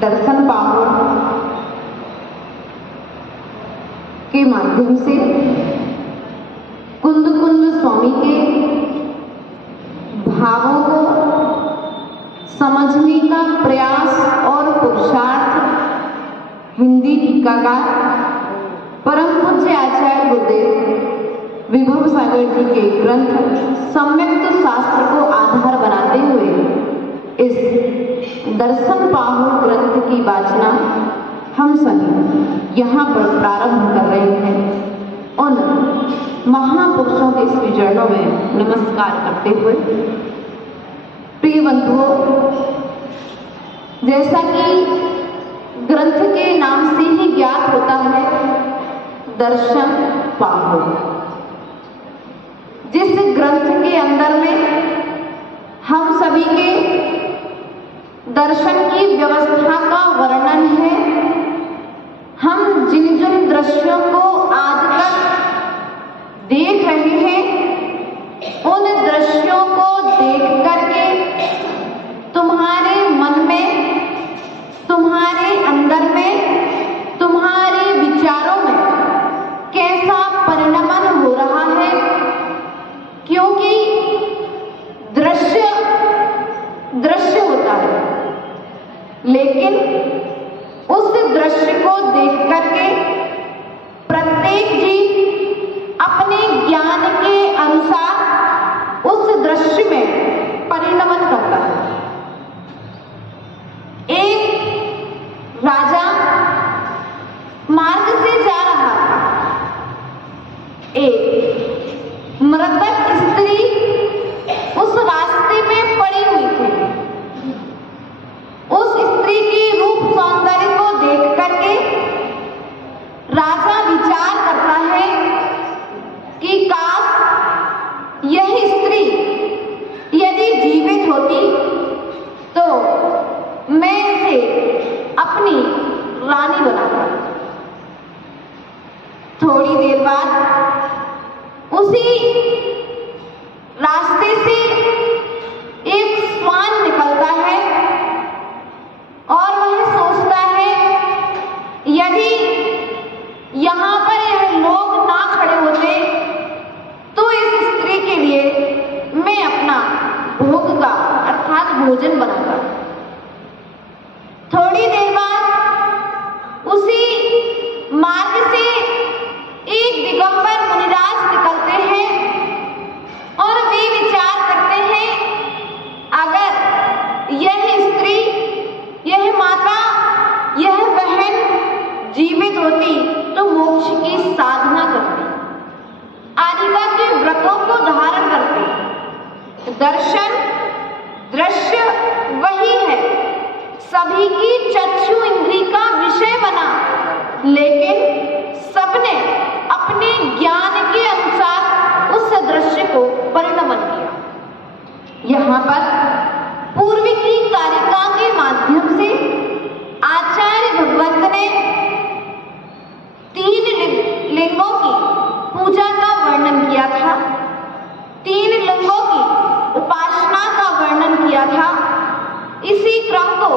दर्शन पाहुन के माध्यम से कुंद कुंद स्वामी के भावों को समझने का प्रयास और पुरुषार्थ हिंदी टीकाकार परम पूज्य आचार्य गुरुदेव विभव सागर जी के ग्रंथ सम्यक्त शास्त्र को आधार बनाते हुए इस दर्शन पाहुन ग्रंथ की वाचना हम सभी यहाँ पर प्रारंभ कर रहे हैं। उन महापुरुषों के श्री चरणों में नमस्कार करते हुए प्रिय बंधुओं, जैसा कि ग्रंथ के नाम से ही ज्ञात होता है, दर्शन पाहुन, जिस ग्रंथ के अंदर में हम सभी के दर्शन की व्यवस्था का वर्णन है। हम जिन जिन दृश्यों को आज तक देख रहे हैं, उन दृश्यों को देख करके तुम्हारे मन में, तुम्हारे अंदर में, तुम्हारे विचारों में कैसा परिणमन हो रहा है, क्योंकि दृश्य दृश्य होता है, लेकिन उस दृश्य को देख करके प्रत्येक जीव अपने ज्ञान के अनुसार उस दृश्य में परिणमन करता है। एक राजा मार्ग से जा रहा था, एक मृतक स्त्री उस रास्ते में पड़ी हुई थी। उस स्त्री की रूप सौंदर्य को देख करके राजा विचार करता है कि काश यह स्त्री यदि जीवित होती तो मैं इसे अपनी रानी बनाता। थोड़ी देर बाद उसी रास्ते से भोजन बनाकर। थोड़ी देर बाद उसी मार्ग से एक दिगंबर मुनिराज निकलते हैं और वे विचार करते हैं, अगर यह स्त्री, यह माता, यह बहन जीवित होती तो मोक्ष की साधना करती, आरिका के व्रतों को धारण करती। दर्शन, दृश्य वही है, सभी की चक्षु इंद्री का विषय बना, लेकिन सबने अपने ज्ञान के अनुसार उस दृश्य को परिणमन किया। यहाँ पर पूर्व की कारिका के माध्यम से आचार्य भगवंत ने 3 लिंगों की पूजा का वर्णन किया था, 3 लिंगों की उपासना का वर्णन किया था। इसी क्रम को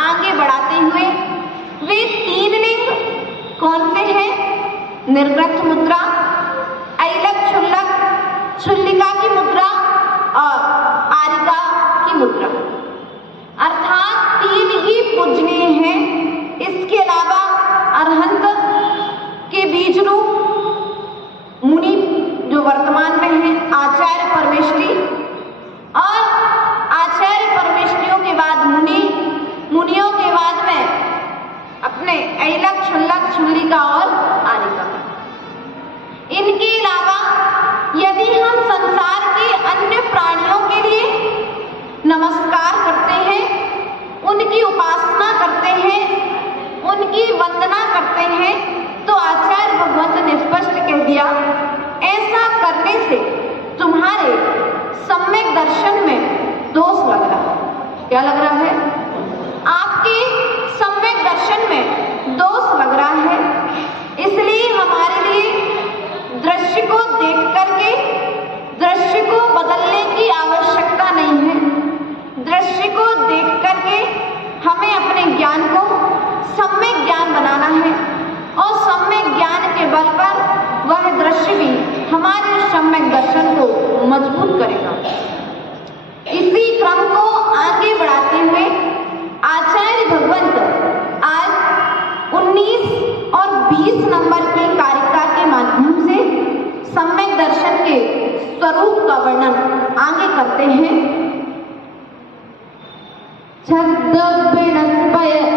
आगे बढ़ाते हुए वे 3 लिंग कौन से हैं? निर्ग्रथ मुद्रा, ऐलक क्षुल्लक क्षुल्लिका की मुद्रा और आरिका की मुद्रा, अर्थात 3 ही पूजनीय हैं। इसके अलावा अरहंत के बीज रूप मुनि जो वर्तमान में हैं आचार्य परमेष्ठी, और आचार्य परमेष्ठियों के बाद मुनियों के बाद में अपने ऐलक क्षुल्लक क्षुल्लिका और आरिका। इनके अलावा यदि हम संसार के अन्य प्राणियों के लिए नमस्कार करते हैं, उनकी उपासना करते हैं, उनकी वंदना करते हैं, तो आचार्य भगवंत ने स्पष्ट कह दिया, ऐसा करने से तुम्हारे सम्यक दर्शन में दोष लग रहा है। क्या लग रहा है? आपके सम्यक दर्शन में दोष लग रहा है। इसलिए हमारे लिए दृश्य को देख करके दृश्य को बदलने की आवश्यकता नहीं है। दृश्य को देख करके हमें अपने ज्ञान को सम्यक ज्ञान बनाना है, और सम्यक ज्ञान के बल पर वह दृश्य भी हमारे सम्यक दर्शन को मजबूत करेगा। इसी क्रम को आगे बढ़ाते हुए आचार्य भगवंत आज 19 और 20 नंबर की कारिका के माध्यम से सम्यक दर्शन के स्वरूप का वर्णन आगे करते हैं।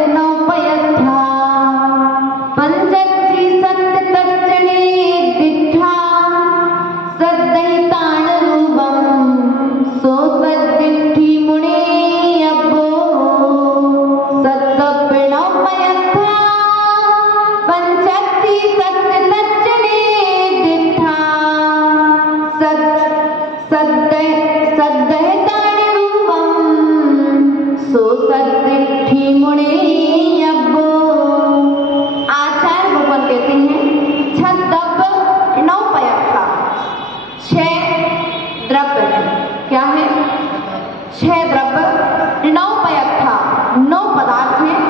नौपयथा पंचक्षी सत्य तच्चने दिठा सद्दैतान रूपम सो सद्दिठी मुने अब्बो सत्तपिणौपयथा पंचक्षी सत्य तच्चने दिठा सद्दैतान रूपम सो सद्दिठी मुने अब्बो। आचार्य भगवान कहते हैं छद्दप नौपयथा, 6 द्रव्य है। क्या है? 6 द्रव्य, नौपयथा 9 पदार्थ हैं,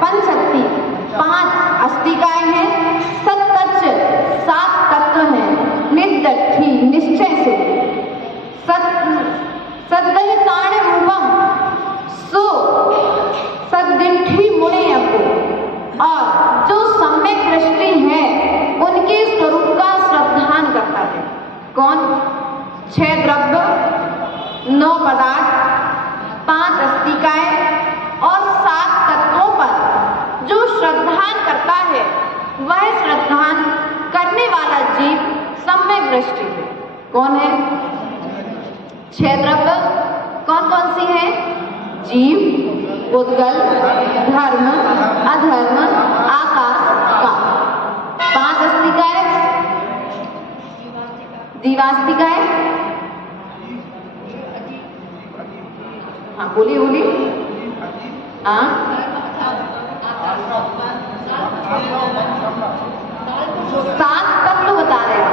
पंचशक्ति 5 अस्तिकाएं हैं, सत्तच 7 तत्व हैं, निर्दठी निश्चय से, सद्दैतान रूपम सो सद्दिठी मुने अब्बो, और जो सम्यक दृष्टि है उनके स्वरूप का श्रद्धान करता है। कौन? 6 द्रव्य, 9 पदार्थ, 5 अस्तिकाएं और 7 तत्वों पर जो श्रद्धान करता है, वह श्रद्धान करने वाला जीव सम्यक दृष्टि है। कौन है? 6 द्रव्य कौन कौन सी है? जीव, उद्गल, धर्म, अधर्म, आकाश, काल। 5 अस्तिकाएं, जीवास्तिकाएं। हाँ बोलिए बोलिए। हाँ 7 तत्व बता रहे हैं।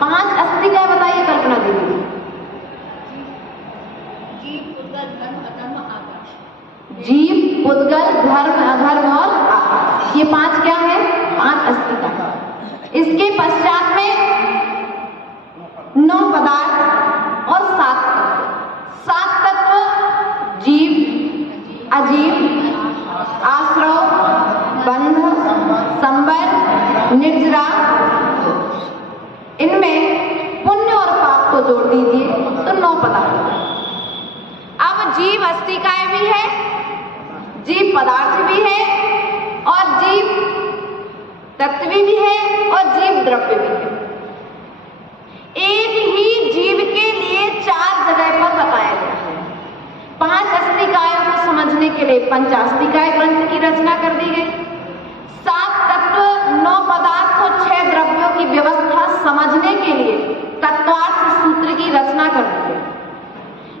5 अस्तिकाएं बताइए कल्पना दीदी। जीव, उद्गल, धर्म, अधर्म और आकाश, ये 5 क्या है? 5 अस्तिकाएं। इसके पश्चात में 9 पदार्थ और 7 तत्व। 7 तत्व अजीब, आश्रव, बंध, संबर, निर्जरा। इनमें पुण्य और पाप को जोड़ दीजिए तो 9 पदार्थ। अब जीव अस्तिकाय भी है, जीव पदार्थ भी है और जीव तत्व भी है और जीव द्रव्य भी है। एक ही जीव के लिए 4 जगह पर बताया गया है। 5 अस्तिकायों को समझने के लिए पंचास्तिकाय ग्रंथ की रचना कर दी गई। 7 तत्व, 9 पदार्थ और 6 द्रव्यों की व्यवस्था समझने के लिए तत्वार्थ सूत्र की रचना कर दी गई।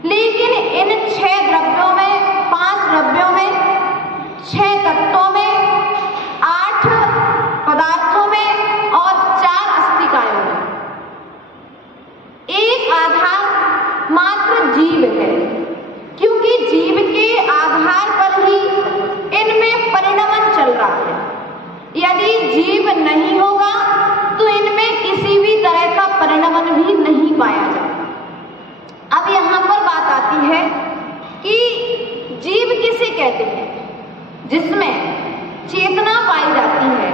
लेकिन इन 6 द्रव्यों में, 5 द्रव्यों में, 6 तत्वों में, 8 पदार्थों में और 4 अस्तिकायों में एक आधार मात्र जीव है, क्योंकि जीव के आधार पर ही इनमें परिणमन चल रहा है। यदि जीव नहीं होगा तो इनमें किसी भी तरह का परिणमन भी नहीं पाया जाता। अब यहाँ पर बात आती है कि जीव किसे कहते हैं? जिसमें चेतना पाई जाती है,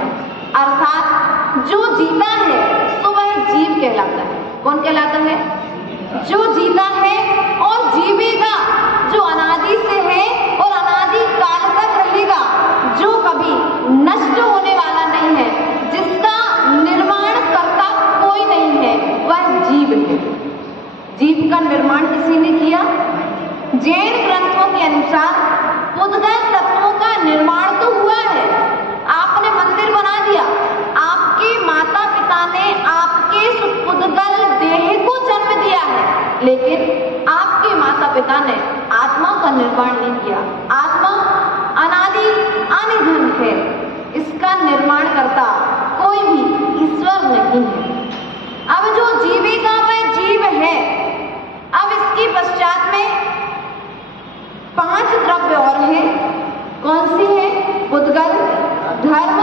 अर्थात जो जीता है तो वह जीव कहलाता है। कौन कहलाता है? जो जीता है और जीवेगा, जो अनादि से है और अनादि काल तक रहेगा, जो कभी नष्ट होने वाला नहीं है, जिसका निर्माण करता कोई नहीं है, वह जीव है। जीव का निर्माण किसी ने किया? जैन ग्रंथों के अनुसार पुद्गल तत्वों का निर्माण तो हुआ है। आपने मंदिर बना दिया, आपके माता पिता ने आपके पुद्गल देह को जन्म दिया है, लेकिन आपके माता पिता ने आत्मा का निर्माण नहीं किया। आत्मा अनादि अनिधन है, इसका निर्माण करता कोई भी ईश्वर नहीं है। अब जो जीवेगा वह जीव है। अब इसके पश्चात में 5 द्रव्य और हैं। कौन सी है? पुद्गल, धर्म,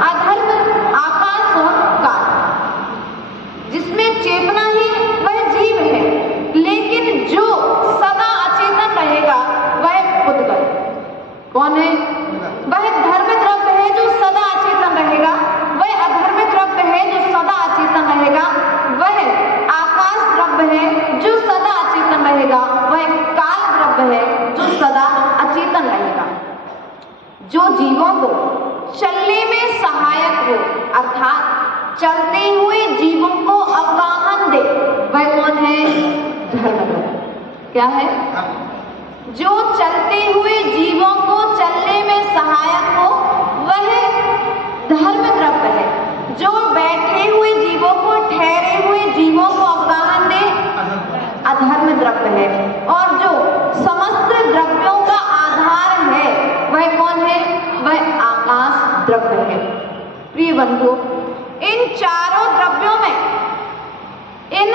अधर्म, आकाश और काल। जिसमें चेतना है वह जीव है, लेकिन जो सदा अचेतन रहेगा वह पुद्गल। कौन है? वह धर्म द्रव्य है जो सदा अचेतन रहेगा। वह अधर्म द्रव्य है जो सदा अचेतन रहेगा। वह आकाश द्रव्य है जो सदा अचेतन रहेगा। वह काल द्रव्य है जो सदा अचेतन रहेगा। जो जीवों को चलने में सहायक हो, अर्थात चलते हुए जीवों को अवगाहन दे, वह कौन है? धर्म द्रव्य। क्या है? जो चलते हुए जीवों को चलने में सहायक हो वह धर्म द्रव्य है। जो बैठे हुए जीवों को, ठहरे हुए जीवों को अवगाहन दे, अधर्म द्रव्य है। और जो समस्त द्रव्यों का आधार है वह कौन है? वह आकाश द्रव्य है। प्रिय बंधु, इन चारों द्रव्यों में, इन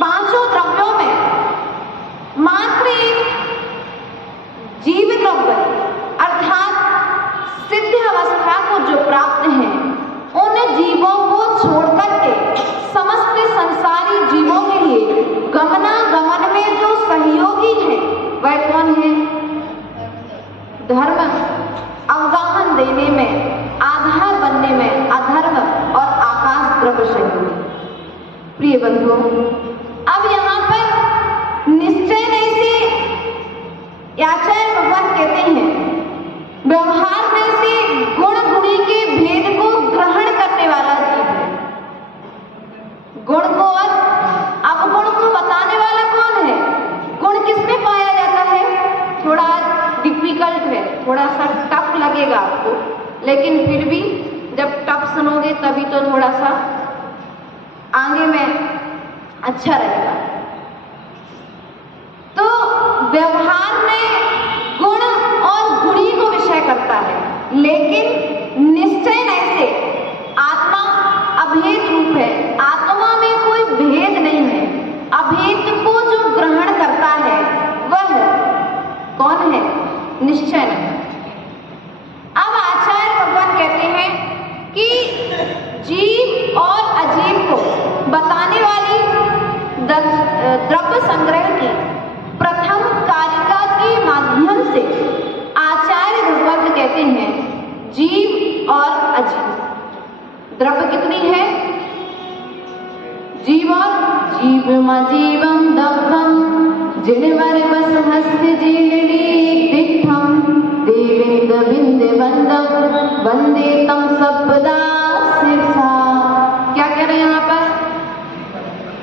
5 द्रव्यों में मात्र एक जीव द्रव्य अर्थात सिद्ध अवस्था को जो प्राप्त है, उन जीवों को छोड़कर के समस्त संसारी जीवों के लिए गमनागमन में जो सहयोगी है वह कौन है? धर्म। अवगाहन देने में, आधार बनने में अधर्म और आकाश द्रव्य सहयोगी। प्रिय बंधुओं, अब यहाँ पर निश्चय नहीं से आचार्य भगवान कहते हैं व्यवहार में से गुण गुणी के भेद को ग्रहण करने वाला जीव है। गुण को और अवगुण को बताने वाला कौन है? गुण किसमें पाया जाता है? थोड़ा डिफिकल्ट है, थोड़ा सा टफ लगेगा आपको, लेकिन फिर भी जब टफ सुनोगे तभी तो थोड़ा सा आगे में अच्छा रहेगा। तो व्यवहार में गुण और गुणी को विषय करता है, लेकिन निश्चय नहीं से आत्मा अभेद रूप है। आत्मा में कोई भेद नहीं है। अभेद को जो ग्रहण करता है वह कौन है? निश्चय नहीं। अब आचार्य भगवान कहते हैं कि जीव और अजीव को बताने वाली द्रव्य संग्रह की द्रव्य कितनी है? जीव और जीवम जीवम दग्धम जिणवर बस हस्य जीवनी तिष्ठम देवेंद्र बिंद बंदम वंदे तम सबदा शीर्षा। क्या कह रहे हैं यहाँ पर?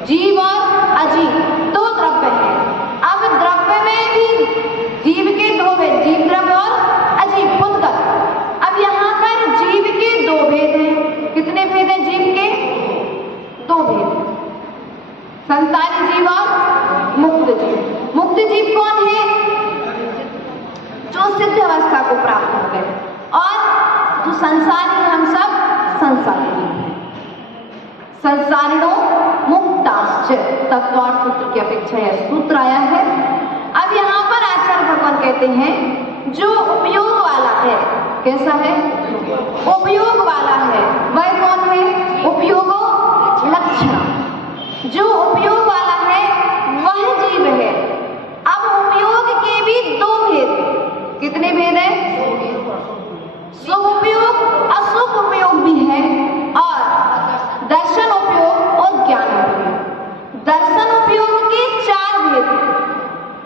जीव और अजीव दो द्रव्य है। अब द्रव्य में भी जीव के दो भेद, जीव द्रव्य और अजीव पुद्गल। अब यहाँ पर जीव के दो भेद हैं। कितने भेद हैं जीव के? दो भेद, संसारी जीव और मुक्त जीव। मुक्त जीव कौन है? जो सिद्ध अवस्था को प्राप्त हो गए, और जो संसारी, हम सब संसारी जीव हैं। संसारिणो मुक्ताश्च तत्वार्थ सूत्र की अपेक्षा यह सूत्र आया है। अब यहाँ पर आचार्य भगवान कहते हैं जो उपयोग वाला है, कैसा है? उपयोग वाला है। वह कौन है? उपयोगो लक्षण। जो उपयोग वाला है वह जीव है। अब उपयोग के भी दो भेद। कितने भेद है? शुभ उपयोग, अशुभ उपयोग भी है, और दर्शन उपयोग और ज्ञान उपयोग। दर्शन उपयोग के चार भेद हैं।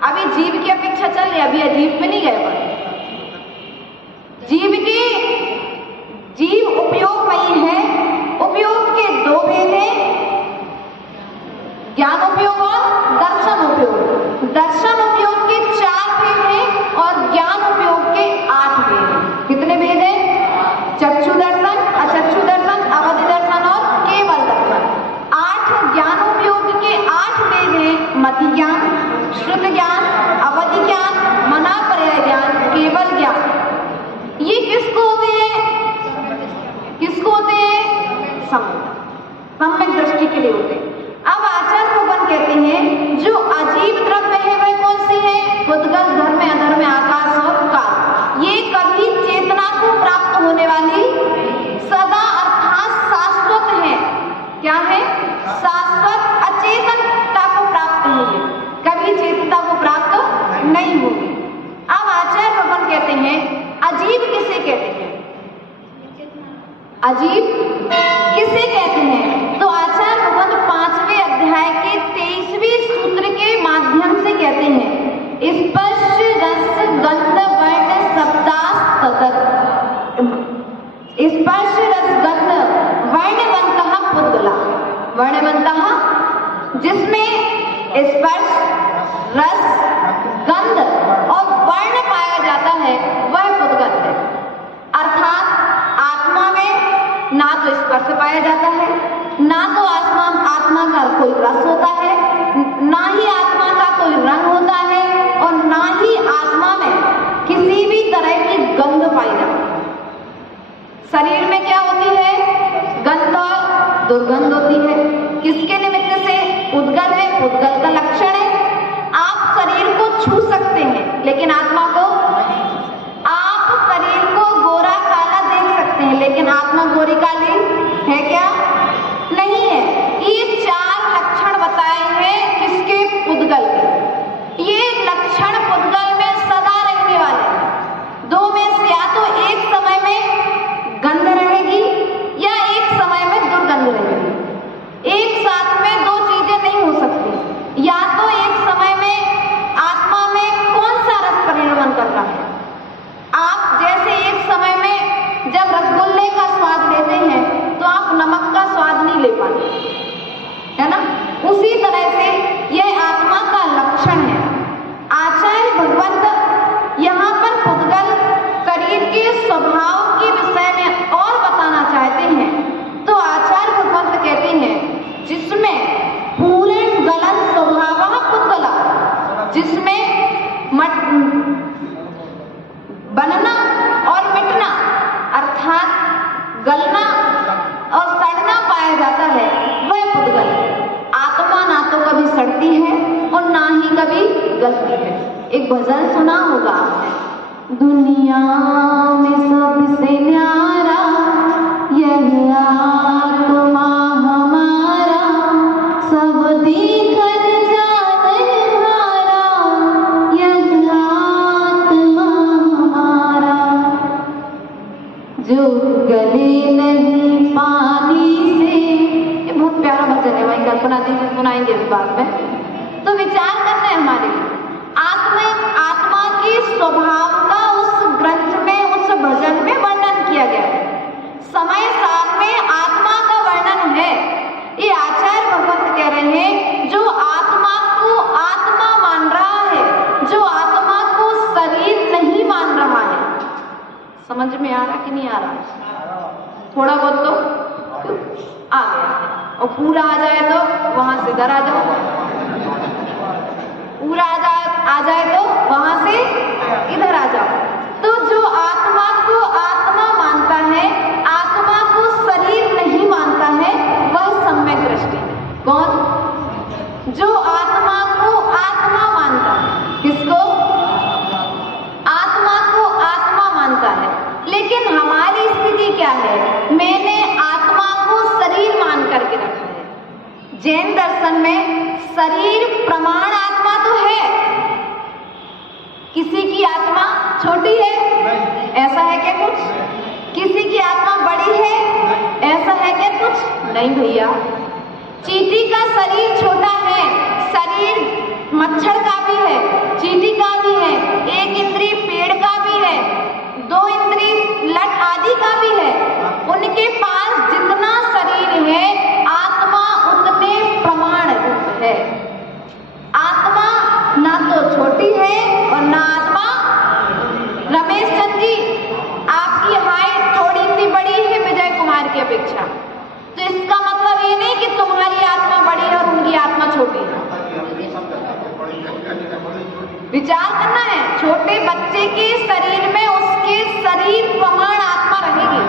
अभी जीव की अपेक्षा चल रही, अभी अजीव में नहीं गए। जीव उपयोग वही है। उपयोग के दो भेद हैं, ज्ञान उपयोग और दर्शन उपयोग। दर्शन उपयोग के चार भेद हैं और ज्ञान उपयोग के 8 भेद हैं। कितने भेद हैं? चक्षु दर्शन, अचक्षु दर्शन, अवधि दर्शन और केवल दर्शन। 8 ज्ञान उपयोग के 8 भेद हैं। मति ज्ञान, श्रुत ज्ञान, अवधि ज्ञान, मनापर्याय ज्ञान, केवल ज्ञान। ये किसको होते हैं? किसको होते हैं? सम्यक दृष्टि के लिए होते हैं। अब आचार्य भगवान कहते हैं जो अजीव द्रव्य है वह कौन सी है? पुद्गल, धर्म, अधर्म, आकाश और काल। ये कभी चेतना को प्राप्त होने वाली सदा अर्थात शाश्वत है। क्या है? शाश्वत अचेतनता को प्राप्त नहीं है, कभी चेतनता को प्राप्त नहीं होगी। अब आचार्य भगवान कहते हैं अजीब किसे कहते हैं? अजीब किसे कहते हैं? तो आचार्य भगवान 5वें अध्याय के 23वें सूत्र के माध्यम से कहते हैं स्पर्श रस गंध वर्ण शब्दास्त ततत। स्पर्श रस गंध वर्णवंतः पुद्गला। वर्णवंतः जिसमें स्पर्श, रस, गंध और वर्ण पाया जाता है वह पुद्गल है। अर्थात आत्मा में ना तो स्पर्श पाया जाता है, ना तो आत्मा का कोई रस होता है, ना ही आत्मा का कोई रंग होता है, और ना ही आत्मा में किसी भी तरह की गंध पाई जाती है। शरीर में क्या होती है? गंध और दुर्गंध होती है। किसके निमित्त से? पुद्गल है, पुद्गल का लक्षण है। आप शरीर को छू सकते हैं लेकिन आत्मा को, आप शरीर को गोरा काला देख सकते हैं लेकिन आत्मा गोरी काली है क्या? नहीं है। ये 4 लक्षण बताए हैं किसके? पुद्गल के। ये लक्षण पुद्गल में सदा रहने वाले हैं। दो में से या तो एक समय में गंध रहेगी या एक समय में दुर्गंध रहेगी। एक साथ में दो चीजें नहीं हो सकती। या तो एक समय में आत्मा में कौन सा रस परिणमन कर रहा है? आप जैसे एक समय में जब रसगुल्ले का स्वाद लेते हैं तो आप नमक का स्वाद नहीं ले पाते, है ना? उसी तरह से यह आत्मा का लक्षण है। आचार्य भगवंत यहाँ पर पुद्गल शरीर के स्वभाव के विषय में और बताना चाहते हैं। तो आचार्य भगवंत कहते हैं जिसमें पूर्ण गलन स्वभाव पुद्गला, जिसमें बनना और मिटना अर्थात गलना और सड़ना पाया जाता है वह पुद्गल है। आत्मा ना तो कभी सड़ती है और ना ही कभी गलती है। एक भजन सुना होगा, दुनिया में सबसे न्यारा यह आत्मा हमारा, सब देखन जानन हारा यह आत्मा हमारा, जो गले नहीं पा आएंगे इस बात में। तो विचार करना है हमारे आत्मा की स्वभाव का उस ग्रंथ में, उस भजन में वर्णन किया गया है। समय सार में आत्मा का वर्णन है। ये आचार्य भगवत कह रहे हैं, जो आत्मा को आत्मा मान रहा है, जो आत्मा को शरीर नहीं मान रहा है। समझ में आ रहा कि नहीं आ रहा? थोड़ा बहुत तो आ गया, और पूरा आ जाए तो वहां से इधर आ जाओ, पूरा आ जाए तो वहां से इधर आ जाओ। तो जो आत्मा को आत्मा मानता है, आत्मा को शरीर नहीं मानता है, वह सम्यक दृष्टि है। कौन? जो आत्मा को आत्मा मानता है। किसको? आत्मा को आत्मा मानता है। लेकिन हमारी स्थिति क्या है? मैंने आत्मा को शरीर मान करके रखा है। जैन दर्शन में शरीर प्रमाण आत्मा तो है। किसी की आत्मा छोटी है, ऐसा है क्या कुछ? किसी की आत्मा बड़ी है, ऐसा है क्या कुछ? नहीं भैया। चींटी का शरीर छोटा है, शरीर मच्छर का भी है, चींटी का भी है, एक इंद्रिय पेड़ का भी है, दो इंद्रिय लट आदि का भी है। उनके पास जितना शरीर है, आत्मा उतने प्रमाण रूप है। आत्मा ना तो छोटी है और ना आत्मा। रमेश चंद जी, आपकी हाइट थोड़ी सी बड़ी है विजय कुमार की अपेक्षा, तो इसका मतलब ये नहीं कि तुम्हारी आत्मा बड़ी है और उनकी आत्मा छोटी है। विचार करना है। छोटे बच्चे के शरीर में उसके शरीर प्रमाण आत्मा रहेगी।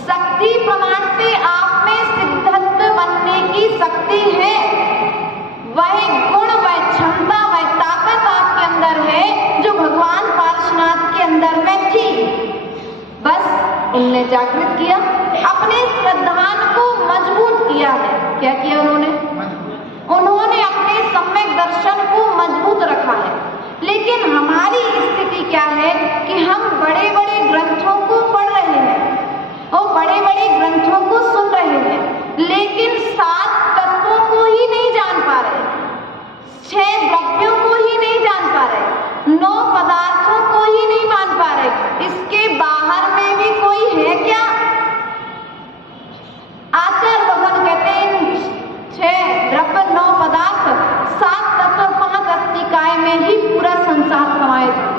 शक्ति प्रमाण से आप में सिद्धत्व बनने की शक्ति है। वह गुण, वह क्षमता, वह ताकत आपके अंदर है जो भगवान पार्श्वनाथ के अंदर में थी। बस उनने जागृत किया, अपने श्रद्धान को मजबूत किया है। क्या किया उन्होंने अपने सम्यक दर्शन को मजबूत रखा है। लेकिन हमारी स्थिति क्या है कि हम बड़े बड़े ग्रंथों को पढ़ रहे हैं और बड़े बड़े ग्रंथों को सुन रहे हैं, लेकिन 7 तत्वों को ही नहीं जान पा रहे, 6 द्रव्यों को ही नहीं जान पा रहे, 9 पदार्थों को ही नहीं मान पा रहे। इसके बाहर में भी कोई है क्या? आचार्य भगवान कहते हैं 6 द्रव्य, 9 पदार्थ, 7 तत्व, 5 अस्तिकाएं में ही पूरा संसार समाहित है।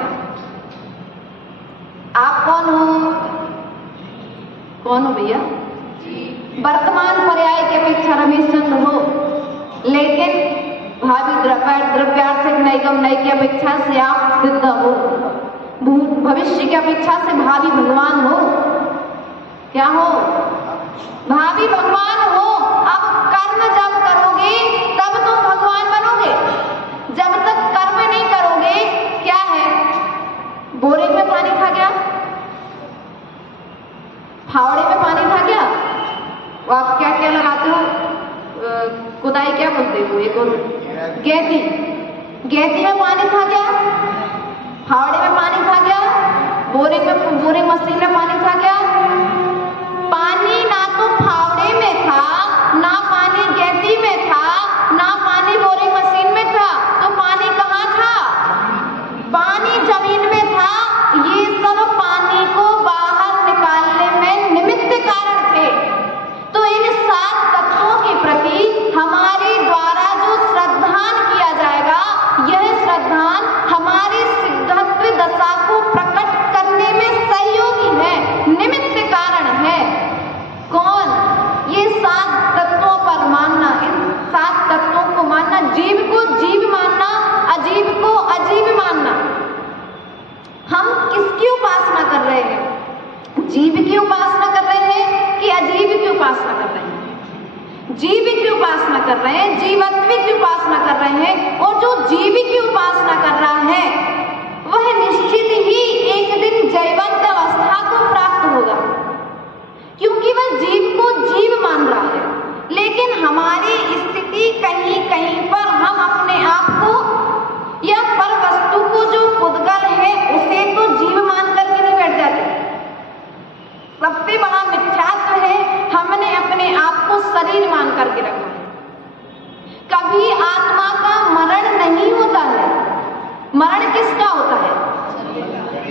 आप कौन हो? कौन हो भैया? वर्तमान पर्याय की अपेक्षा रमेश चंद्र हो, लेकिन भावी द्रव्यार्थिक नैगम नय की अपेक्षा से आप सिद्ध हो, भविष्य की अपेक्षा से भावी भगवान हो। क्या हो? भावी भगवान हो। अब कर्म जब करोगे तब तुम भगवान बनोगे। जब तक कर्म नहीं करोगे, क्या है? बोरे में पानी था क्या? फावड़े में पानी था क्या? वो आप क्या क्या लगाते हो? कुदाई क्या बोलते हो? एक और गैती में पानी था क्या? फावड़े में पानी था क्या? बोरे मशीन में पानी था क्या? पानी ना तो फावड़े में था, ना पानी गैती में था, ना पानी बोरे मशीन में था। तो पानी कहाँ था? पानी जमीन में था। ये सब पानी को बाहर निकालने में निमित्त कारण थे। तो इन 7 तत्वों के प्रति हमारे द्वारा जो श्रद्धान किया जाएगा, यह श्रद्धान हमारी सिद्धत्व दशा को प्रकट करने में सहयोगी है, निमित्त कारण है। कौन? ये 7 तत्वों पर मानना, इन 7 तत्वों को मानना, जीव को जीव मानना, अजीव को अजीव मानना। हम किसकी उपासना कर रहे हैं? जीव की उपासना कर रहे हैं कि अजीव की उपासना कर रहे हैं? जीव की उपासना कर रहे हैं, जीवत्व की उपासना कर रहे हैं। और जो जीव की उपासना कर रहा है, वह निश्चित ही एक दिन जैवंत अवस्था को प्राप्त होगा, क्योंकि वह जीव को जीव मान रहा है। लेकिन हमारी स्थिति कहीं कहीं पर हम अपने आप को या पर वस्तु को, जो पुद्गल है, उसे तो जीव मान करके नहीं बैठ जाते। सबसे बड़ा मिथ्यात्व है, हमने अपने आप को शरीर मान करके रखा है। कभी आत्मा का मरण नहीं होता है। मरण किसका होता है?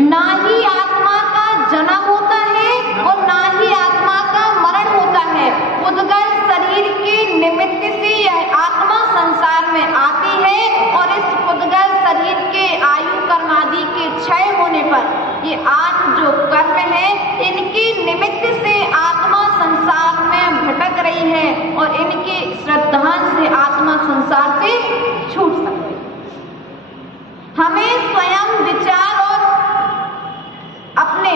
ना ही आत्मा का जन्म होता है और ना ही आत्मा का मरण होता है। उद्गल शरीर के निमित्त से यह आत्मा संसार में आती है और इस उद्गल शरीर के आयु कर्म आदि के क्षय होने पर ये 8 जो कर्म है इनके निमित्त से आत्मा संसार में भटक रही है और इनके श्रद्धांश से आत्मा संसार से छूट सकती है। हमें स्वयं विचार और अपने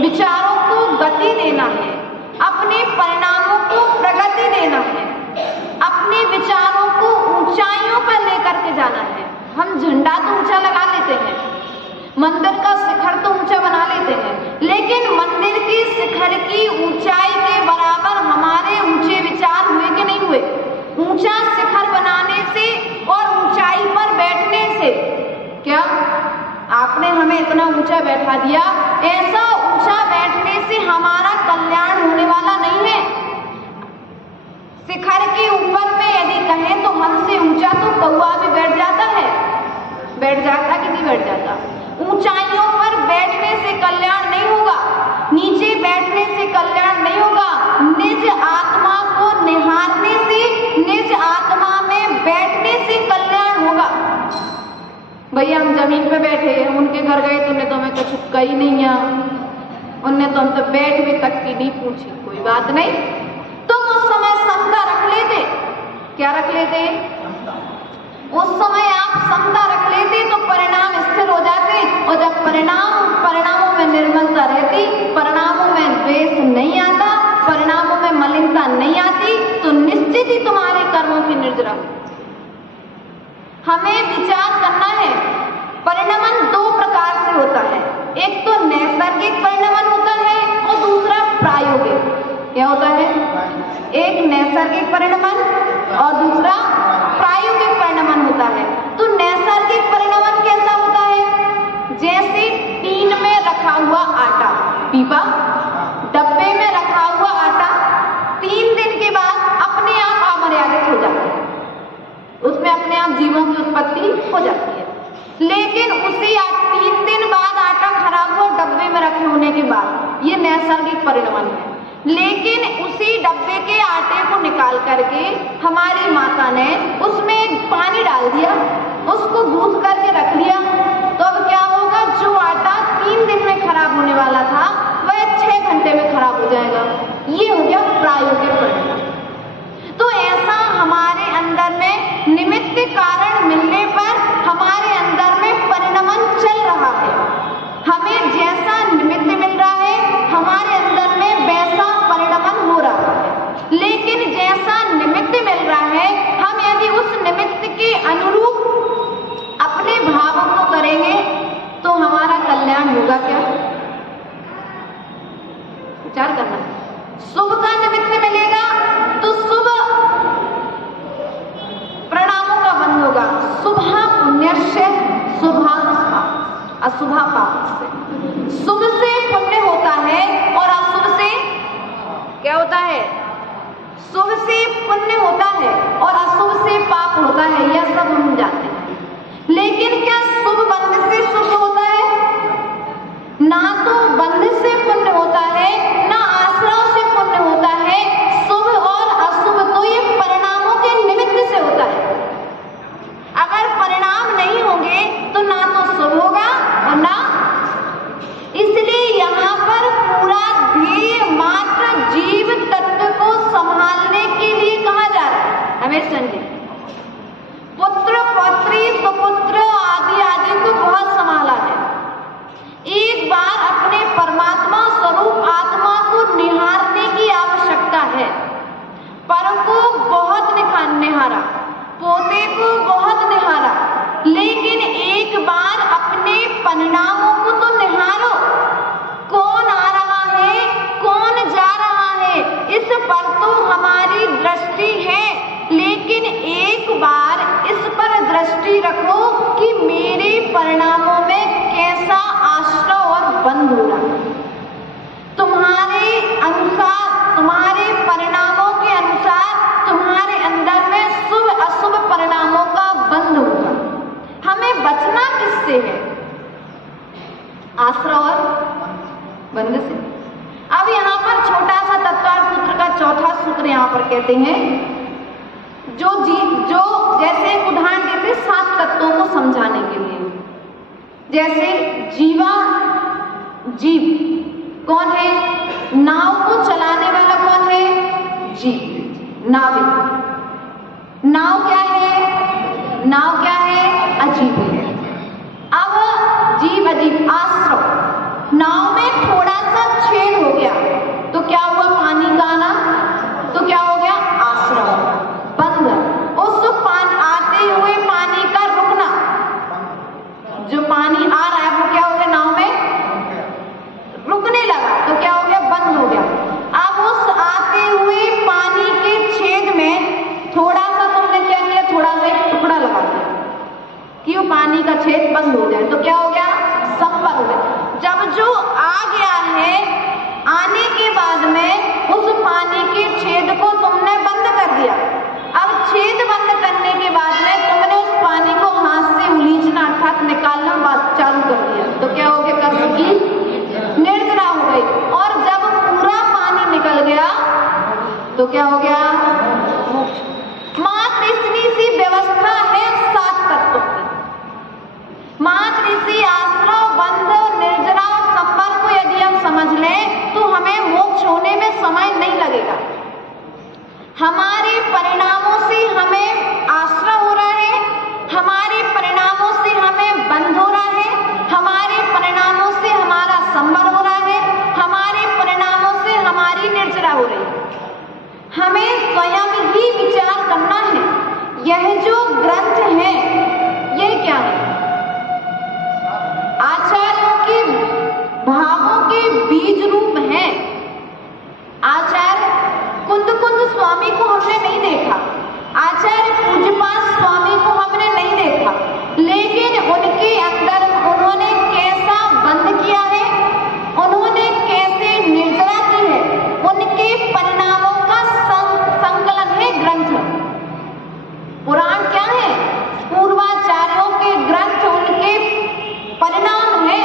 विचारों को गति देना है, अपने परिणामों को प्रगति देना है, अपने विचारों को ऊंचाइयों पर लेकर के जाना है। हम झंडा तो ऊंचा लगा लेते हैं, मंदिर का शिखर तो ऊंचा बना लेते हैं, लेकिन मंदिर की शिखर की ऊंचाई के बराबर हमारे ऊंचे विचार हुए कि नहीं हुए? ऊंचा शिखर बनाने से और ऊंचाई पर बैठने से क्या आपने हमें इतना ऊंचा बैठा दिया, ऐसा ऊंचा बैठने से हमारा कल्याण होने वाला नहीं है। शिखर के ऊपर में यदि कहें तो हमसे ऊंचा तो कौवा भी बैठ जाता है, बैठ जाता कि नहीं बैठ जाता। ऊंचाइयों पर बैठने से कल्याण नहीं होगा, नीचे बैठने से कल्याण नहीं होगा। निज आत्मा को निहारने से, निज आत्मा में बैठने से कल्याण होगा। भैया हम जमीन पे बैठे, हम उनके घर गए तो उन्हें तो हमें कुछ कही नहीं है, उनने तो हमसे बैठ भी तक की नहीं पूछी, कोई बात नहीं। तुम उस समय समता रख लेते, क्या रख लेते? उस समय आप समता रख लेते तो परिणाम स्थिर हो जाते, और जब परिणामों में निर्मलता रहती, परिणामों में द्वेष नहीं आता, परिणामों में मलिनता नहीं आती, तो निश्चित ही तुम्हारे कर्मों की निर्जरा। हमें विचार करना है। परिणमन 2 प्रकार से होता है, एक तो नैसर्गिक परिणमन होता है और दूसरा प्रायोगिक। क्या होता है? एक नैसर्गिक परिणमन और दूसरा प्रायोगिक परिणमन होता है। तो नैसर्गिक परिणमन कैसा होता है? जैसे टीन में रखा हुआ आटा, पीपा डब्बे में रखा हुआ आटा 3 दिन के बाद अपने आप अमर्यादित हो जाता है, उसमें अपने आप जीवों की उत्पत्ति हो जाती है। लेकिन उसी 3 दिन बाद आटा खराब हुआ डब्बे में रखे होने के बाद, ये नैसर्गिक परिणमन है। लेकिन उसी डब्बे के आटे को निकाल करके हमारी माता ने उसमें पानी डाल दिया, उसको गूंथ करके रख लिया, तो अब क्या होगा? जो आटा 3 दिन में खराब होने वाला था वह 6 घंटे में खराब हो जाएगा। ये हो गया प्रायोगिक परिणमन। तो ऐसा हमारे अंदर में निमित्त कारण मिलने पर हमारे अंदर में परिणमन चल रहा है। हमें जैसा निमित्त मिल रहा है हमारे अंदर में वैसा परिणमन हो रहा है। लेकिन जैसा निमित्त मिल रहा है, हम यदि उस निमित्त के अनुरूप अपने भावों को करेंगे तो हमारा कल्याण होगा क्या? विचार करना। शुभ का निमित्त मिलेगा तो शुभ परिणामों का बंध होगा। शुभा पुण्यस्य शुभा अशुभा पाप से। शुभ से पुण्य होता है और अशुभ से क्या होता है? शुभ से पुण्य होता है और अशुभ से पाप होता है, यह सब हम जानते हैं। लेकिन क्या शुभ बंध से शुभ होता है? ना तो बंध से पुण्य होता है, ना आश्रय से पुण्य होता है। शुभ और अशुभ तो ये परिणामों के निमित्त से होता है। अगर परिणाम नहीं होंगे तो ना तो शुभ होगा और ना, इसलिए यहाँ पर पूरा ध्येय मात्र जीव तत्व को संभालने के लिए कहा जा रहा है। हमें समझे, पुत्र पौत्री सुपुत्र आदि आदि को बहुत संभाला है। एक बार अपने परमात्मा स्वरूप आत्मा को निहारने की आवश्यकता है। पर को बहुत निहारा, पोते को बहुत निहारा, लेकिन एक बार अपने परिणामों को तो निहारो। कौन आ रहा है, कौन जा रहा है, इस पर तो हमारी दृष्टि है, लेकिन एक बार इस पर दृष्टि रखो कि मेरे परिणामों में कैसा आश्रय और बंध हो रहा है। तुम्हारे अनुसार, तुम्हारे परिणामों के अनुसार तुम्हारे अंदर में शुभ अशुभ कहते हैं जो जैसे उदाहरण देते हैं 7 तत्वों को समझाने के लिए। जैसे जीव कौन है? नाव को चलाने वाला कौन है? जीव, नाविक। नाव क्या है? नाव क्या है? अजीब है। अब जीव अजीब आश्रव, नाव में थोड़ा सा छेद हो गया तो क्या हुआ? पानी का आना, तो क्या हो गया? आश्रव, बंद। उस आते हुए पानी का रुकना, जो पानी आ रहा है वो क्या हो गया? नाव में रुकने लगा तो क्या हो गया? बंद हो गया। अब उस आते हुए पानी के छेद में थोड़ा सा तुमने क्या किया? थोड़ा सा एक टुकड़ा लगा दिया कि वो पानी का छेद बंद हो जाए, तो क्या हो गया? संपर्क हो गया। जब जो आ गया है, आने के बाद में उस पानी के छेद को तुमने बंद कर दिया। अब छेद बंद करने के बाद में तुमने उस पानी को हाथ से उलीचना अर्थात निकालना बात चालू कर दिया, तो क्या हो गया? कर्म की निर्जरा हो गई। और जब पूरा पानी निकल गया तो क्या हो गया? मोक्ष। मात्र इतनी सी व्यवस्था है 7 तत्वों की। मात्र इसी आश्रव, बंध, निर्जरा और संपर्क को यदि हम समझ लें तो हमें मोक्ष होने में समय नहीं लगेगा। हमारे परिणामों से हमें आश्रव हो रहा है, हमारे परिणामों से हमें बंध हो रहा है, हमारे परिणामों से हमारा संवर हो रहा है, हमारे परिणामों से हमारी निर्जरा हो रही है। हमें स्वयं ही विचार करना है, यह जो ग्रंथ है यह क्या है? आचार्यों के भावों के बीज रूप हैं। आचार्य कुंद स्वामी को हमने नहीं देखा, आचार्य पूज्यपाद स्वामी को हमने नहीं देखा, लेकिन उनके अंदर उन्होंने कैसा बंध किया है, उन्होंने कैसे निर्जरा की है, उनके परिणामों का संकलन है ग्रंथ। पुराण क्या है? पूर्वाचार्यों के ग्रंथ, उनके परिणाम है।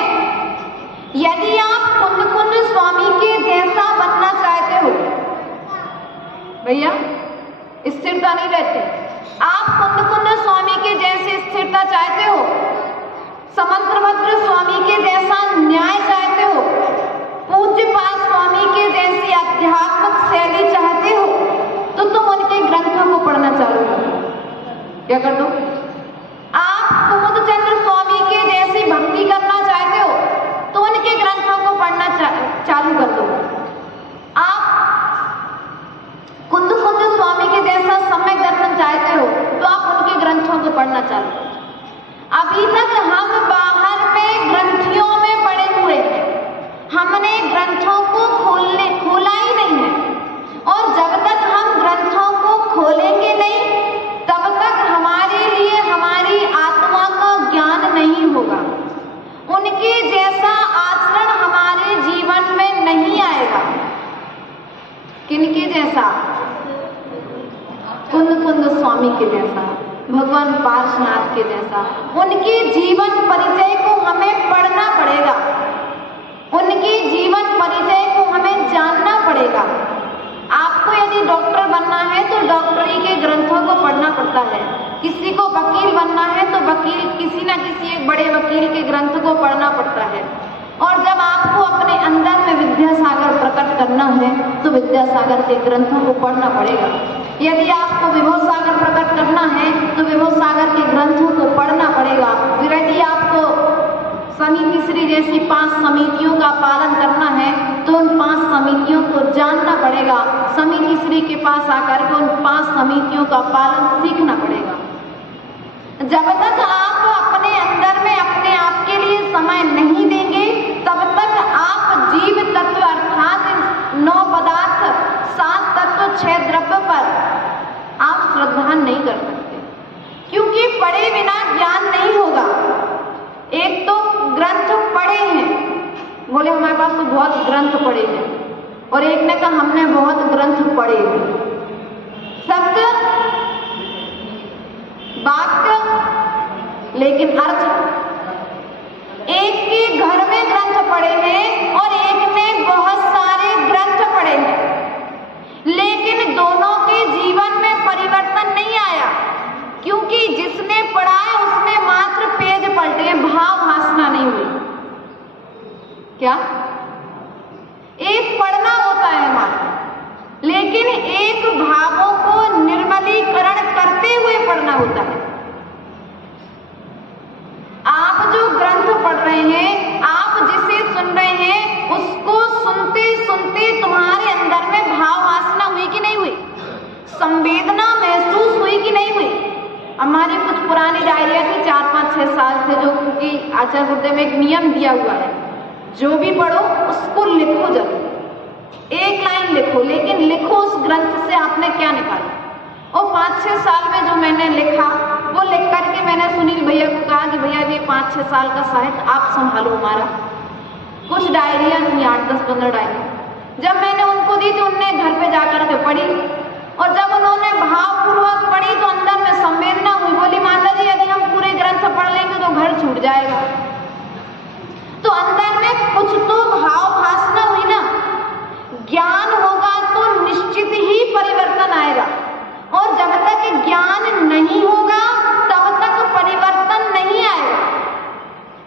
यदि आप कुंद स्वामी के जैसा बनना चाहते हो, भैया स्थिरता नहीं रहती, आप कुंद स्वामी के जैसे स्थिरता चाहते हो, समंत्रभद्र स्वामी के जैसा न्याय चाहते हो, पूज्यपाद स्वामी के जैसी आध्यात्मिक शैली चाहते हो, तो तुम उनके ग्रंथों को पढ़ना चालू करो। क्या कर दो? आप कुमुदचंद्र स्वामी के जैसी भक्ति करना चाहते हो तो उनके ग्रंथों को पढ़ना चालू कर दो। आप कुंद स्वामी के जैसा सम्यक दर्शन चाहते हो तो आप उनके ग्रंथों को पढ़ना चालू करो। अभी तक हम बाहर में ग्रंथियों में पड़े हुए हैं, हमने ग्रंथों को खोला ही नहीं है। और जब तक हम ग्रंथों को खोलेंगे नहीं तब तक हमारे लिए हमारी आत्मा का ज्ञान नहीं होगा, उनके जैसा आचरण हमारे जीवन में नहीं आएगा। किनके जैसा? कुंद स्वामी के जैसा, भगवान पार्श्वनाथ के जैसा। उनके जीवन परिचय को हमें पढ़ना पड़ेगा, उनके जीवन परिचय को हमें जानना पड़ेगा। आपको यदि डॉक्टर बनना है तो डॉक्टरी के ग्रंथों को पढ़ना पड़ता है, किसी को वकील बनना है तो वकील किसी न किसी एक बड़े वकील के ग्रंथ को पढ़ना पड़ता है। और जब आपको अपने अंदर में विद्यासागर प्रकट करना है तो विद्यासागर के ग्रंथों को पढ़ना पड़ेगा। यदि आपको विभव सागर प्रकट करना है तो विभव सागर के ग्रंथों को पढ़ना पड़ेगा। यदि आपको समिति श्री जैसी 5 समितियों का पालन करना है तो उन 5 समितियों को जानना पड़ेगा। समिति श्री के पास आकर के उन 5 समितियों का पालन सीखना पड़ेगा। जब तक आप अपने अंदर में अपने आप के लिए समय नहीं देंगे तब तक आप जीव तत्व अर्थात 9 पदार्थ, 7 तत्व, 6 द्रव्य पर आप श्रद्धा नहीं कर सकते, क्योंकि पढ़े बिना ज्ञान नहीं होगा। एक तो ग्रंथ पढ़े हैं, बोले हमारे पास तो बहुत ग्रंथ पढ़े हैं, और एक ने कहा हमने बहुत ग्रंथ पढ़े हैं। शब्द, वाक्य, लेकिन अर्थ। एक के घर में ग्रंथ पढ़े हैं और एक ने बहुत सारे ग्रंथ पढ़े हैं, लेकिन दोनों के पढ़ा है उसने मात्र पेज पलटे हैं, भाव भासना नहीं हुई। क्या? एक पढ़ना होता है मात्र, लेकिन एक भावों को निर्मलीकरण करते हुए पढ़ना होता है। आप जो ग्रंथ पढ़ रहे हैं, आप जिसे सुन रहे हैं, उसको सुनते सुनते तुम्हारे अंदर में भाव वासना हुई कि नहीं हुई? संवेदना महसूस हुई कि नहीं हुई? हमारी कुछ पुरानी डायरिया थी 4-5-6 साल से, जो क्योंकि आचार्य गुरुदेव में एक नियम दिया हुआ है, जो भी पढ़ो उसको लिखो जरूर, एक लाइन लिखो, लेकिन लिखो उस ग्रंथ से आपने क्या निकाला। और 5-6 साल में जो मैंने लिखा वो लिख करके मैंने सुनील भैया को कहा कि भैया ये 5-6 साल का साहित्य आप संभालो हमारा। कुछ डायरियां थी, 8-10-15 डायरी। जब मैंने उनको दी तो उनने घर पे जाकर के पढ़ी, और जब उन्होंने भावपूर्वक पढ़ी तो अंदर में संवेदना हुई। बोली माता जी यदि हम पूरे ग्रंथ पढ़ लेंगे तो घर छूट जाएगा। तो अंदर में कुछ तो भाव भासना हुई ना। ज्ञान होगा तो निश्चित ही परिवर्तन आएगा, और जब तक ज्ञान नहीं होगा तब तक परिवर्तन नहीं आएगा।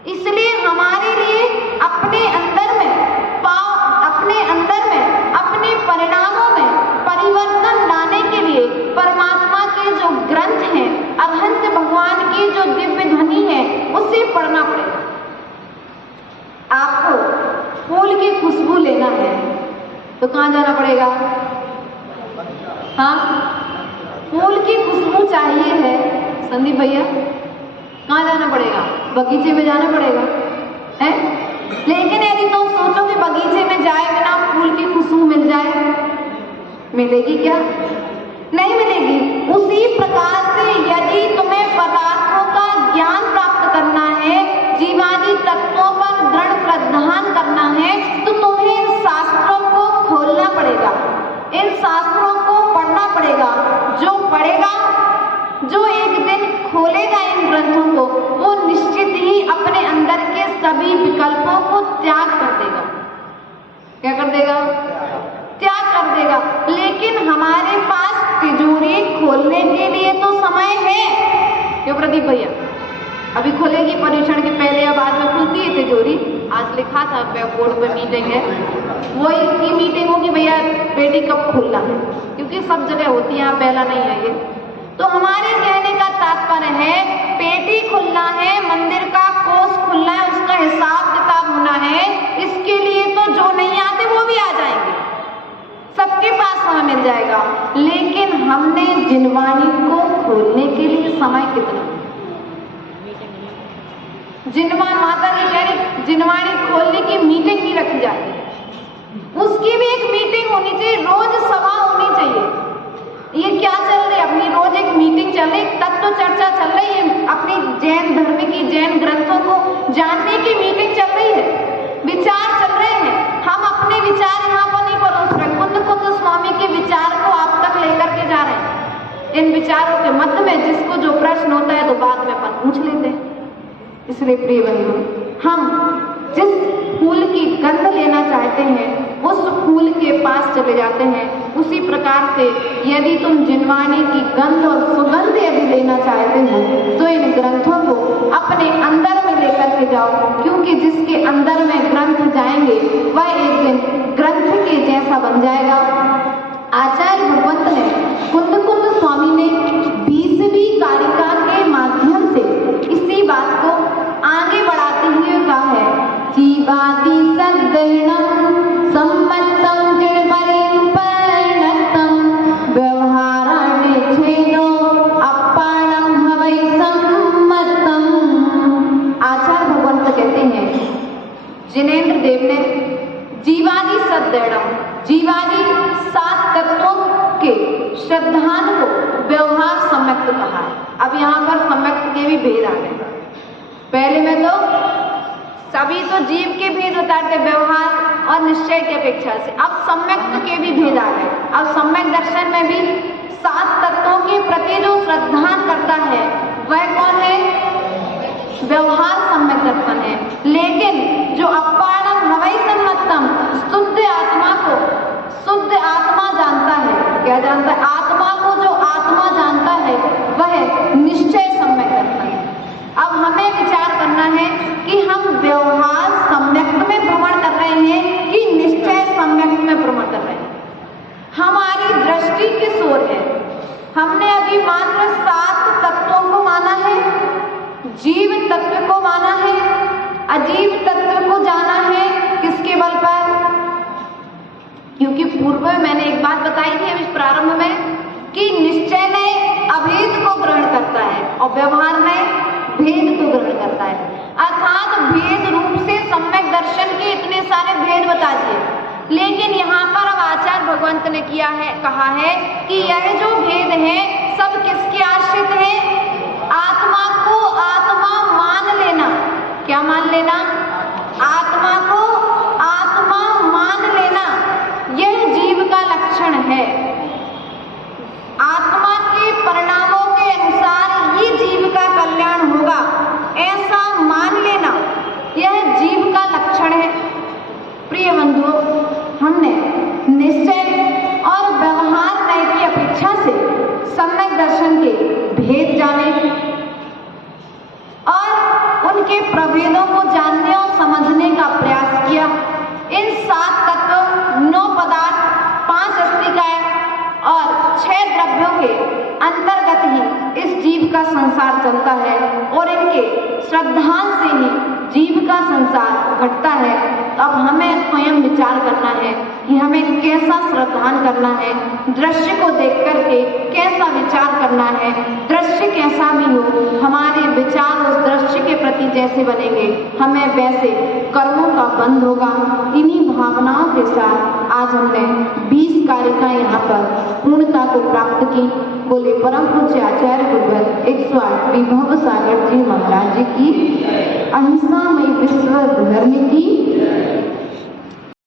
इसलिए हमारे लिए अपने अंदर में अपने परिणामों में परिवर्तन लाने के लिए परमात्मा के जो ग्रंथ हैं, अरहंत भगवान की जो दिव्य ध्वनि है, उसे पढ़ना पड़ेगा। आपको फूल की खुशबू लेना है तो कहाँ जाना पड़ेगा? हाँ, फूल की खुशबू चाहिए है संदीप भैया, कहाँ जाना पड़ेगा? बगीचे में जाना पड़ेगा है। लेकिन यदि तुम सोचो कि बगीचे में जाए बिना फूल की खुशबू मिल जाए, मिलेगी क्या? नहीं मिलेगी। उसी प्रकार से यदि तुम्हें पदार्थों का ज्ञान प्राप्त करना है, जीवादि तत्वों पर दृढ़ प्रधान करना है, तो तुम्हें इन शास्त्रों को खोलना पड़ेगा, इन शास्त्रों को पढ़ना पड़ेगा। जो पढ़ेगा, जो एक दिन खोलेगा इन ग्रंथों को, वो निश्चित ही अपने अंदर के सभी विकल्पों को त्याग कर देगा। क्या कर देगा? त्याग कर देगा। लेकिन हमारे पास तिजोरी खोलने के लिए तो समय है। क्यों प्रदीप भैया? अभी खोलेगी परीक्षण के पहले या बाद में खुलती है तिजोरी। आज लिखा था बोर्ड पर मीटिंग है, वही की मीटिंग होगी भैया, पेटी कब खुलना है, क्योंकि सब जगह होती है, यहाँ पहला नहीं है ये। तो हमारे कहने का तात्पर्य है, पेटी खुलना है, मंदिर का कोष खुलना है, उसका हिसाब किताब होना है। इसके लिए तो जो नहीं आते वो भी आ जाएंगे, सबके पास समय मिल जाएगा। लेकिन हमने जिनवाणी को खोलने के लिए समय कितना? माता जी कह रही जिनवाणी खोलने की मीटिंग भी रखी जाती है, उसकी भी एक मीटिंग होनी चाहिए, रोज सभा होनी चाहिए। ये क्या चल रही है? अपनी रोज एक मीटिंग चल रही, तत्व चर्चा चल रही है, अपनी जैन धर्म की जैन ग्रंथों को जानने की मीटिंग चल रही है, विचार चल रहे हैं। हम अपने विचार यहाँ पर नहीं परोस रहे, कुंद स्वामी के विचार को आप तक लेकर के जा रहे हैं। इन विचारों के मध्य में जिसको जो प्रश्न होता है तो बाद में अपन पूछ लेते हैं। इसलिए प्रिय बंधु, हम जिस फूल की गंध लेना चाहते हैं उस फूल के पास चले जाते हैं। उसी प्रकार से यदि तुम जिनवाणी की गंध और सुगंध यदि लेना चाहते हो तो इन ग्रंथों को अपने अंदर में लेकर के जाओ, क्योंकि जिसके अंदर में ग्रंथ जाएंगे वह एक दिन ग्रंथ के जैसा बन जाएगा। आचार्य भगवंत ने कुंद स्वामी ने 20वीं कारिका के माध्यम से इसी बात को आगे बढ़ाते हुए कहा है, जीवादि सद्गुणं सम्मतं जिणवरिं परिणतं व्यवहाराणि छेदो अपाणं हवै सम्मतम्। आचार्य भगवंत कहते हैं, जिनेंद्र देव ने जीवादि सद्गुणं, जीवादि 7 तत्वों के श्रद्धान को व्यवहार सम्यक्त कहा है। अब यहाँ पर सम्यक्त के भी भेद आ गए। पहले में तो सभी तो जीव के भेद उतारते व्यवहार और निश्चय की अपेक्षा से, अब सम्यक्त के भी भेद आ गए। अब सम्यक दर्शन में भी 7 तत्वों के प्रति जो श्रद्धान करता है वह कौन है? व्यवहार सम्यक दर्शन है। लेकिन जो अपाणम हवै सम्मतम, शुद्ध आत्मा को शुद्ध आत्मा जानता है। क्या जानता है? आत्मा को जो आत्मा जानता है वह निश्चय सम्यक दर्शन हमने अभी मात्र 7 तत्वों को माना है, जीव तत्व को माना है, अजीव तत्व को जाना है। किसके बल पर? क्योंकि पूर्व में मैंने एक बात बताई थी अभी प्रारंभ में कि निश्चय नए अभेद को ग्रहण करता है और व्यवहार नए भेद को ग्रहण करता है। अर्थात भेद रूप से सम्यक दर्शन के इतने सारे भेद बता दिए, लेकिन यहाँ पर अब आचार्य भगवंत ने कहा है कि यह जो भेद है सब किसके आश्रित है? आत्मा को आत्मा मान लेना। क्या मान लेना? आत्मा को आत्मा मान लेना, यह जीव का लक्षण है। आत्मा के परिणामों के अनुसार ही जीव का कल्याण होगा, ऐसा मान लेना यह जीव का लक्षण है। प्रिय बंधुओं, हमने निश्चय और व्यवहार नय की अपेक्षा से सम्यक दर्शन के भेद जाने और उनके प्रभेदों को जानने और समझने का प्रयास किया। इन 7 तत्व, 9 पदार्थ, 5 अस्थिकाय और 6 द्रव्यों के अंतर्गत ही इस जीव का संसार चलता है और इनके श्रद्धान से ही जीव का संसार घटता है। तो अब हमें स्वयं विचार करना है कि हमें कैसा श्रद्धान करना है, दृश्य को देख करके कैसा विचार करना है। दृश्य कैसा भी हो, हमारे विचार उस दृश्य के प्रति जैसे बनेंगे, हमें वैसे कर्मों का बंध होगा। इन्हीं भावनाओं के साथ आज हमने 20 कारिकाएं यहाँ पर पूर्णता को प्राप्त की। बोले परम पूज्य आचार्य गुरुवर 108 विभव सागर जी महाराज जी की, अहिंसामयी विश्व धर्म की